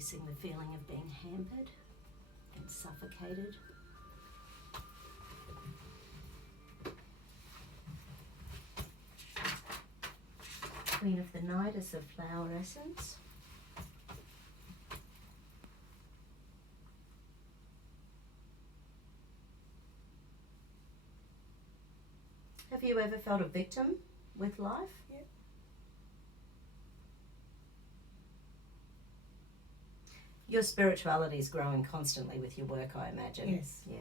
releasing the feeling of being hampered and suffocated. Queen of the Night is the flower essence. Have you ever felt a victim with life? Yep. Your spirituality is growing constantly with your work, I imagine. Yes. Yeah.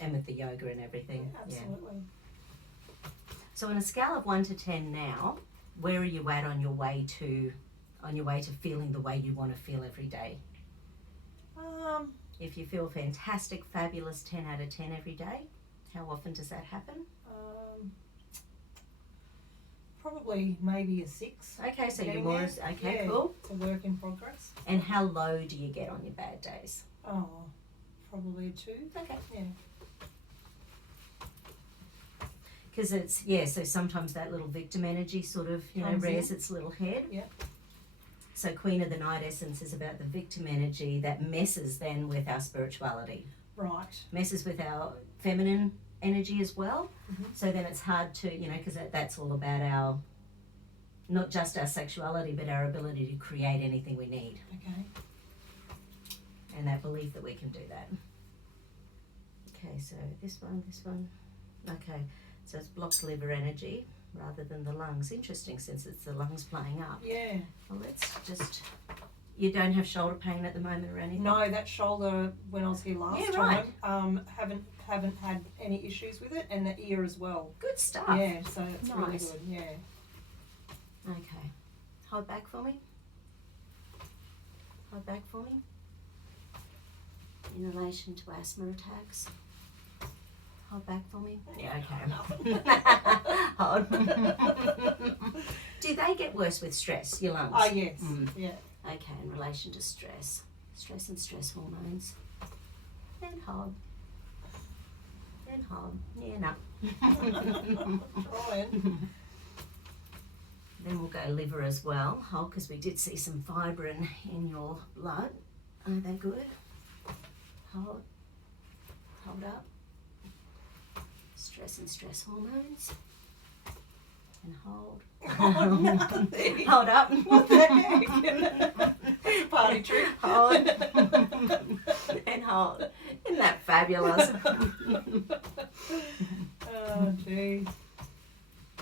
And with the yoga and everything. Yeah, absolutely. Yeah. So on a scale of 1 to 10 now, where are you at on your way to feeling the way you want to feel every day? If you feel fantastic, fabulous, 10 out of 10 every day, how often does that happen? Probably maybe a 6. Okay, so you're more, okay, yeah, cool. It's a work in progress. And how low do you get on your bad days? Oh, probably a 2. Okay. Yeah. Because it's, so sometimes that little victim energy sort of, rears its little head. Yeah. So Queen of the Night essence is about the victim energy that messes then with our spirituality. Right. Messes with our feminine energy as well. Mm-hmm. So then it's hard to, because that's all about our, not just our sexuality, but our ability to create anything we need. Okay. And that belief that we can do that. Okay, so this one. Okay, so it's blocked liver energy rather than the lungs. Interesting, since it's the lungs playing up. Yeah. Well, let's just, you don't have shoulder pain at the moment or anything? No, that shoulder, when I was here last right. time, haven't had any issues with it, and the ear as well. Good stuff. Yeah, so it's really Nice. good, yeah. Okay. Hold back for me. Hold back for me. In relation to asthma attacks. Hold back for me. Yeah, okay. Hold. Do they get worse with stress, your lungs? Oh, yes. Yeah. Okay, in relation to stress. Stress and stress hormones. And hold. And hold. Yeah, no. Trying. Then we'll go liver as well. Hold, because we did see some fibrin in your blood. Are they good? Hold. Hold up. Stress and stress hormones. And hold. Hold up. What the heck? That's a party trick. Hold. And hold. Isn't that fabulous? Oh, gee.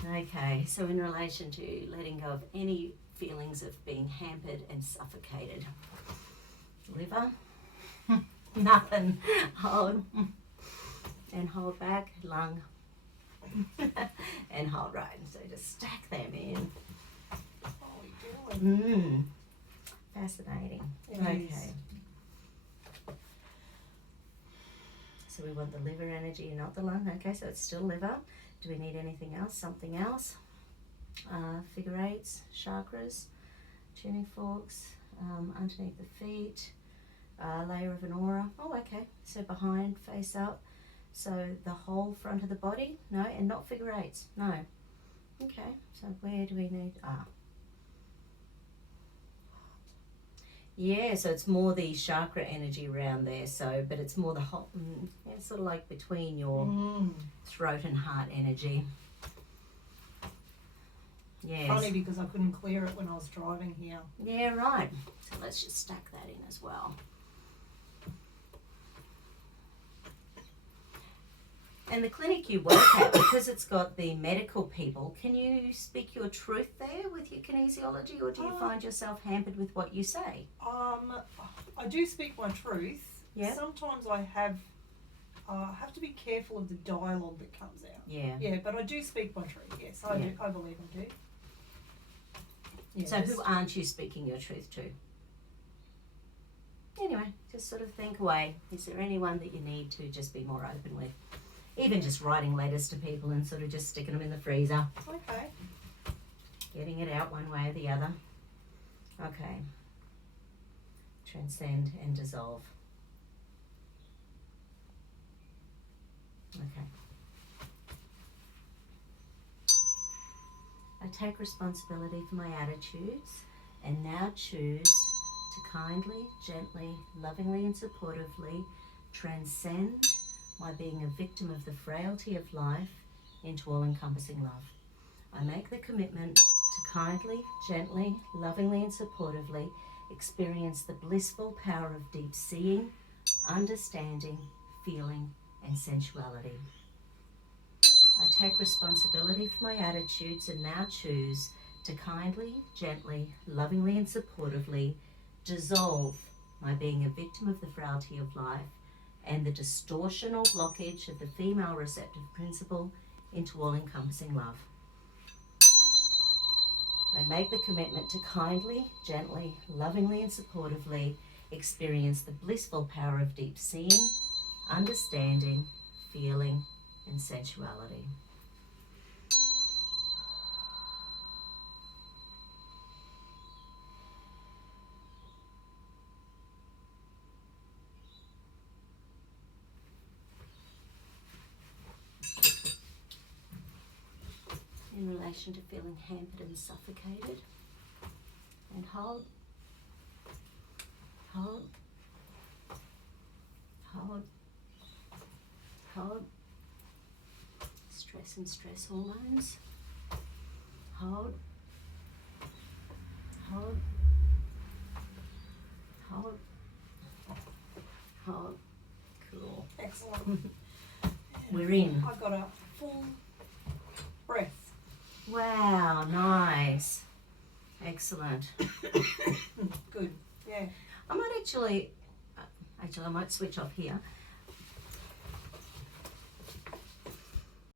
Okay, so in relation to letting go of any feelings of being hampered and suffocated. Liver. Nothing. Hold. And hold back. Lung. And hold right. So just stack them in. What are we doing? Fascinating. It Okay. is. So we want the liver energy, not the lung. Okay, so it's still liver. Do we need anything else? Something else? Figure eights, chakras, tuning forks, underneath the feet, layer of an aura. Oh, okay. So behind, face up. So the whole front of the body? No, and not figure eights. No. Okay, so where do we need? Yeah, so it's more the chakra energy around there. So, but it's more the whole, it's sort of like between your throat and heart energy. Yes. Funny because I couldn't clear it when I was driving here. Yeah, right. So let's just stack that in as well. And the clinic you work at, because it's got the medical people, can you speak your truth there with your kinesiology, or do you find yourself hampered with what you say? I do speak my truth. Yeah. Sometimes I have to be careful of the dialogue that comes out. Yeah. Yeah, but I do speak my truth. Yes, I do. I believe I do. Yeah, So who aren't you speaking your truth to? Anyway, just sort of think away. Is there anyone that you need to just be more open with? Even just writing letters to people and sort of just sticking them in the freezer. Okay. Getting it out one way or the other. Okay. Transcend and dissolve. Okay. I take responsibility for my attitudes and now choose to kindly, gently, lovingly and supportively transcend my being a victim of the frailty of life into all-encompassing love. I make the commitment to kindly, gently, lovingly and supportively experience the blissful power of deep seeing, understanding, feeling and sensuality. I take responsibility for my attitudes and now choose to kindly, gently, lovingly and supportively dissolve my being a victim of the frailty of life and the distortion or blockage of the female receptive principle into all-encompassing love. I make the commitment to kindly, gently, lovingly and supportively experience the blissful power of deep seeing, understanding, feeling and sensuality. In relation to feeling hampered and suffocated, and hold, hold, hold, hold, stress and stress hormones, hold, hold, hold, hold, cool. Excellent. We're in. I've got a full breath. Wow, nice. Excellent. Good. Yeah. I might I might switch off here